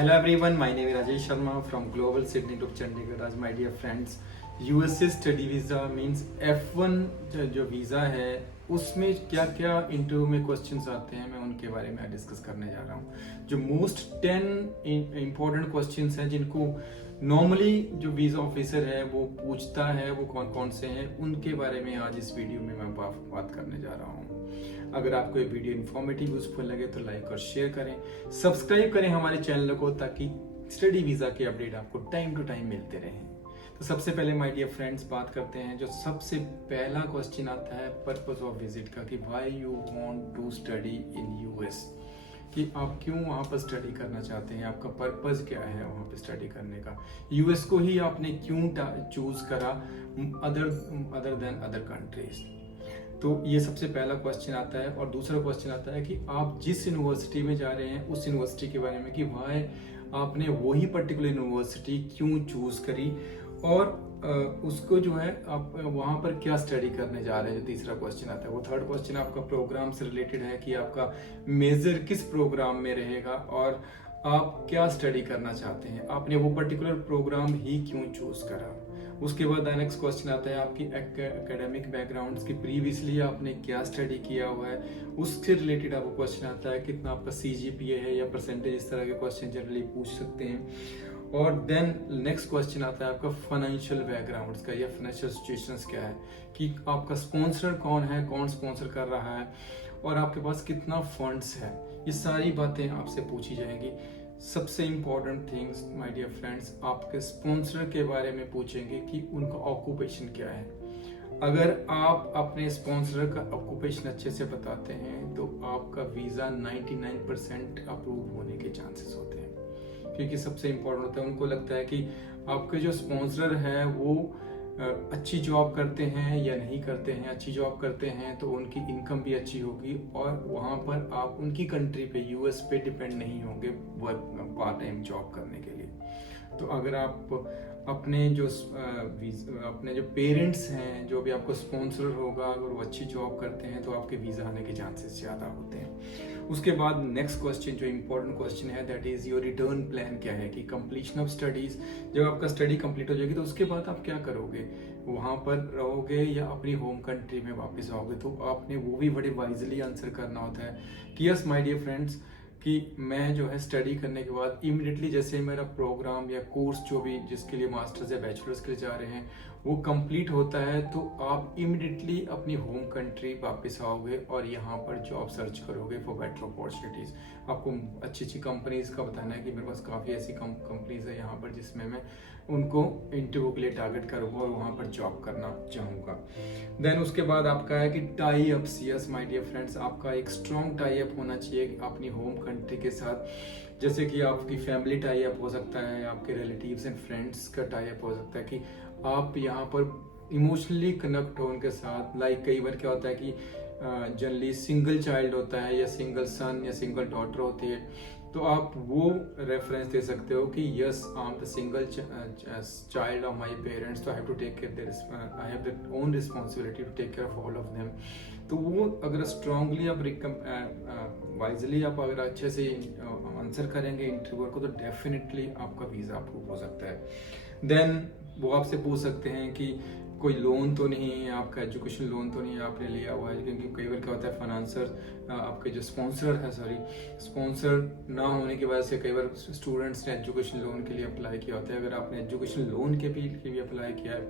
Hello everyone, my name is Rajesh Sharma from Global Sydney to Chandigarh. आज my dear friends, USA study visa means F1 जो visa है उसमें क्या क्या interview में questions आते हैं, मैं उनके बारे में डिस्कस करने जा रहा हूँ। जो मोस्ट 10 इम्पोर्टेंट क्वेश्चंस हैं जिनको नॉर्मली जो वीज़ा ऑफिसर है वो पूछता है, वो कौन कौन से हैं, उनके बारे में आज इस वीडियो में मैं बात करने जा रहा हूँ। अगर आपको ये वीडियो इन्फॉर्मेटिव यूजफुल लगे तो लाइक और शेयर करें, सब्सक्राइब करें हमारे चैनल को ताकि स्टडी वीज़ा के अपडेट आपको टाइम टू टाइम मिलते रहें। तो सबसे पहले माय डियर फ्रेंड्स बात करते हैं। जो सबसे पहला क्वेश्चन आता है पर्पस ऑफ विजिट का, कि why you want to study in US, कि आप क्यों वहाँ पर स्टडी करना चाहते हैं, आपका पर्पस क्या है वहाँ पर स्टडी करने का, यूएस को ही आपने क्यों चूज करा अदर देन अदर कंट्रीज। तो ये सबसे पहला क्वेश्चन आता है। और दूसरा क्वेश्चन आता है कि आप जिस यूनिवर्सिटी में जा रहे हैं उस यूनिवर्सिटी के बारे में, कि वाई आपने वही पर्टिकुलर यूनिवर्सिटी क्यों चूज करी, और उसको जो है आप वहाँ पर क्या स्टडी करने जा रहे हैं। जो तीसरा क्वेश्चन आता है वो थर्ड क्वेश्चन आपका प्रोग्राम से रिलेटेड है, कि आपका मेजर किस प्रोग्राम में रहेगा और आप क्या स्टडी करना चाहते हैं, आपने वो पर्टिकुलर प्रोग्राम ही क्यों चूज करा। उसके बाद नेक्स्ट क्वेश्चन आता है आपकी एकेडमिक बैकग्राउंड की, प्रीवियसली आपने क्या स्टडी किया हुआ है, उससे रिलेटेड आपको क्वेश्चन आता है, कितना आपका CGPA है या परसेंटेज, इस तरह के क्वेश्चन जनरली पूछ सकते हैं। और देन नेक्स्ट क्वेश्चन आता है आपका फाइनेंशियल बैकग्राउंड का या फाइनेंशियल सिचुएशंस क्या है, कि आपका स्पॉन्सर कौन है, कौन स्पॉन्सर कर रहा है, और आपके पास कितना फंड्स है। ये सारी बातें आपसे पूछी जाएंगी। सबसे important things my dear friends, आपके स्पॉन्सर के बारे में पूछेंगे कि उनका ऑक्यूपेशन क्या है। अगर आप अपने स्पॉन्सर का ऑक्यूपेशन अच्छे से बताते हैं तो आपका वीज़ा 99% अप्रूव होने के चांसेस होते हैं, क्योंकि सबसे इम्पोर्टेंट होता है, उनको लगता है कि आपके जो स्पॉन्सर है वो अच्छी जॉब करते हैं या नहीं करते हैं। अच्छी जॉब करते हैं तो उनकी इनकम भी अच्छी होगी और वहाँ पर आप उनकी कंट्री पे यूएस पे डिपेंड नहीं होंगे वर्क पार्ट टाइम जॉब करने के लिए। तो अगर आप अपने जो पेरेंट्स हैं, जो भी आपको स्पॉन्सर होगा, अगर वो अच्छी जॉब करते हैं तो आपके वीज़ा आने के चांसेस ज़्यादा होते हैं। उसके बाद नेक्स्ट क्वेश्चन जो इम्पोर्टेंट क्वेश्चन है that is your return plan क्या है, कि कंप्लीशन ऑफ स्टडीज़, जब आपका स्टडी कंप्लीट हो जाएगी तो उसके बाद आप क्या करोगे, वहाँ पर रहोगे या अपनी होम कंट्री में वापस आओगे। तो आपने वो भी बड़े वाइजली आंसर करना होता है कि यस माय डियर फ्रेंड्स, कि मैं जो है स्टडी करने के बाद इमिडिएटली जैसे मेरा प्रोग्राम या कोर्स जो भी जिसके लिए मास्टर्स या बैचलर्स के लिए जा रहे हैं वो कंप्लीट होता है, तो आप इमिडिएटली अपनी होम कंट्री वापस आओगे और यहाँ पर जॉब सर्च करोगे फॉर बेटर अपॉर्चुनिटीज़। आपको अच्छी अच्छी कंपनीज़ का बताना है कि मेरे पास काफ़ी ऐसी कंपनीज़ है यहाँ पर जिसमें मैं उनको इंटरव्यू के लिए टारगेट करूँगा और वहाँ पर जॉब करना चाहूँगा। देन उसके बाद आपका है कि tie ups. Yes my dear friends, आपका एक स्ट्रॉन्ग टाई अप होना चाहिए अपनी होम कंट्री के साथ, जैसे कि आपकी फैमिली टाई अप हो सकता है, आपके रिलेटिव्स एंड फ्रेंड्स का टाई अप हो सकता है, कि आप यहाँ पर इमोशनली कनेक्ट हो उनके साथ। लाइक कई बार क्या होता है कि जनरली सिंगल चाइल्ड होता है या सिंगल सन या सिंगल डॉटर होती है, तो आप वो रेफरेंस दे सकते हो कि yes I am the single child of my parents, तो I have to take care there, I have that own responsibility to take care of all of them. तो वो अगर स्ट्रांगली आप वाइजली आप अगर अच्छे से आंसर करेंगे इंटरव्यूअर को, तो डेफिनेटली आपका वीज़ा अप्रूव हो सकता है। देन वो आपसे पूछ सकते हैं कि कोई लोन तो नहीं है, आपका एजुकेशन लोन तो नहीं है आपने लिया हुआ है, क्योंकि कई बार क्या होता है फाइनेंसर आपके जो स्पॉन्सर ना होने की वजह से कई बार स्टूडेंट्स ने एजुकेशन लोन के लिए अप्लाई किया होता है। अगर आपने एजुकेशन लोन के भी अप्लाई किया है,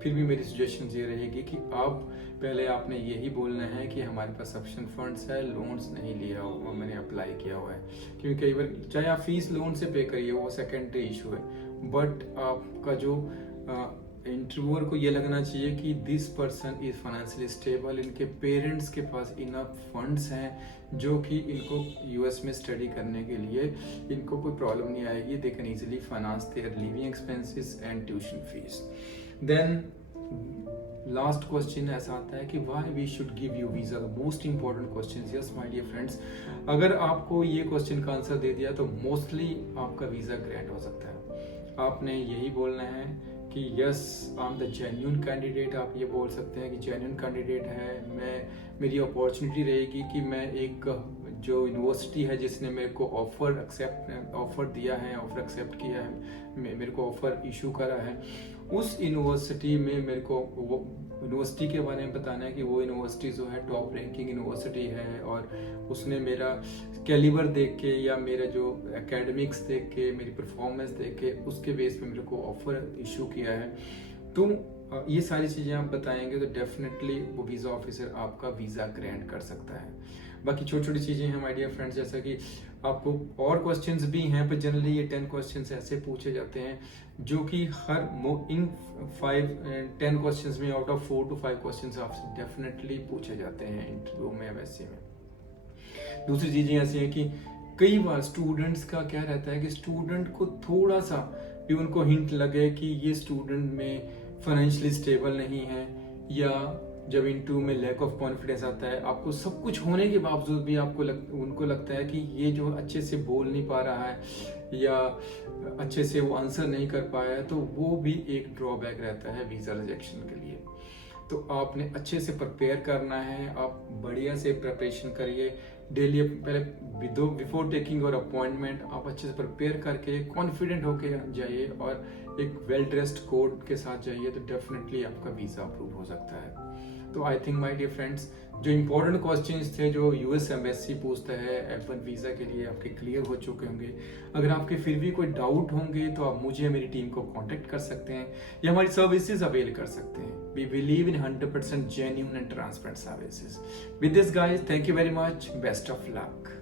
फिर भी मेरी सजेशन ये रहेगी कि आप पहले आपने यही बोलना है कि हमारे पास सफिशिएंट फंड्स है, लोन्स नहीं लिया हुआ, मैंने अप्लाई किया हुआ है। क्योंकि कई बार चाहे आप फीस लोन से पे करिए, वो सेकेंडरी इशू है, बट आपका जो इंटरव्यूअर को ये लगना चाहिए कि this person is financially stable, इनके पेरेंट्स के पास इनफ फंड्स हैं जो कि इनको यूएस में स्टडी करने के लिए इनको कोई प्रॉब्लम नहीं आएगी, they can easily finance their living expenses and tuition fees. Then last question ऐसा आता है कि why we should give you visa, the most important question. Yes my dear friends, अगर आपको ये क्वेश्चन का आंसर दे दिया तो मोस्टली आपका वीज़ा ग्रांट हो सकता है। आपने यही बोलना है कि yes I am the genuine candidate. आप ये बोल सकते हैं कि जेन्युइन कैंडिडेट है मैं, मेरी अपॉर्चुनिटी रहेगी कि मैं एक जो यूनिवर्सिटी है जिसने मेरे को ऑफ़र दिया है, ऑफ़र एक्सेप्ट किया है, मेरे को ऑफ़र इशू करा है, उस यूनिवर्सिटी में मेरे को वो यूनिवर्सिटी के बारे में बताना है कि वो यूनिवर्सिटी जो है टॉप रैंकिंग यूनिवर्सिटी है, और उसने मेरा कैलिबर देख के या मेरा जो एकेडमिक्स देख के, मेरी परफॉर्मेंस देख के, उसके बेस पे मेरे को ऑफ़र इशू किया है। तो ये सारी चीज़ें आप बताएंगे तो डेफिनेटली वो वीज़ा ऑफिसर आपका वीज़ा ग्रांट कर सकता है। बाकी छोटी छोटी चीज़ें हैं माय डियर फ्रेंड्स, जैसा कि आपको और क्वेश्चंस भी हैं, पर जनरली ये 10 क्वेश्चंस ऐसे पूछे जाते हैं जो कि हर इन 10 क्वेश्चंस में आउट ऑफ 4 to 5 क्वेश्चंस आपसे डेफिनेटली पूछे जाते हैं इंटरव्यू में, वैसे में। दूसरी चीज़ें ऐसी हैं कि कई बार स्टूडेंट्स का क्या रहता है कि स्टूडेंट को थोड़ा सा भी उनको हिंट लगे कि ये स्टूडेंट में फाइनेंशियली स्टेबल नहीं है, या जब इंटरव्यू में लैक ऑफ कॉन्फिडेंस आता है, आपको सब कुछ होने के बावजूद भी उनको लगता है कि ये जो अच्छे से बोल नहीं पा रहा है या अच्छे से वो आंसर नहीं कर पाया है, तो वो भी एक ड्रॉबैक रहता है वीज़ा रिजेक्शन के लिए। तो आपने अच्छे से प्रिपेयर करना है, आप बढ़िया से प्रिपरेशन करिए डेली। पहले बिफोर टेकिंग योर अपॉइंटमेंट आप अच्छे से प्रिपेयर करके कॉन्फिडेंट होके जाइए और एक वेल ड्रेस्ड कोट के साथ जाइए, तो डेफिनेटली आपका वीज़ा अप्रूव हो सकता है। तो I think my dear friends, जो इंपॉर्टेंट क्वेश्चंस थे जो यूएस एम्बेसी पूछता है F1 वीज़ा के लिए, आपके क्लियर हो चुके होंगे। अगर आपके फिर भी कोई डाउट होंगे तो आप मुझे, मेरी टीम को कांटेक्ट कर सकते हैं या हमारी सर्विसेज अवेल कर सकते हैं। We believe in 100% genuine and transparent services. With this guys, thank you very much, best of luck.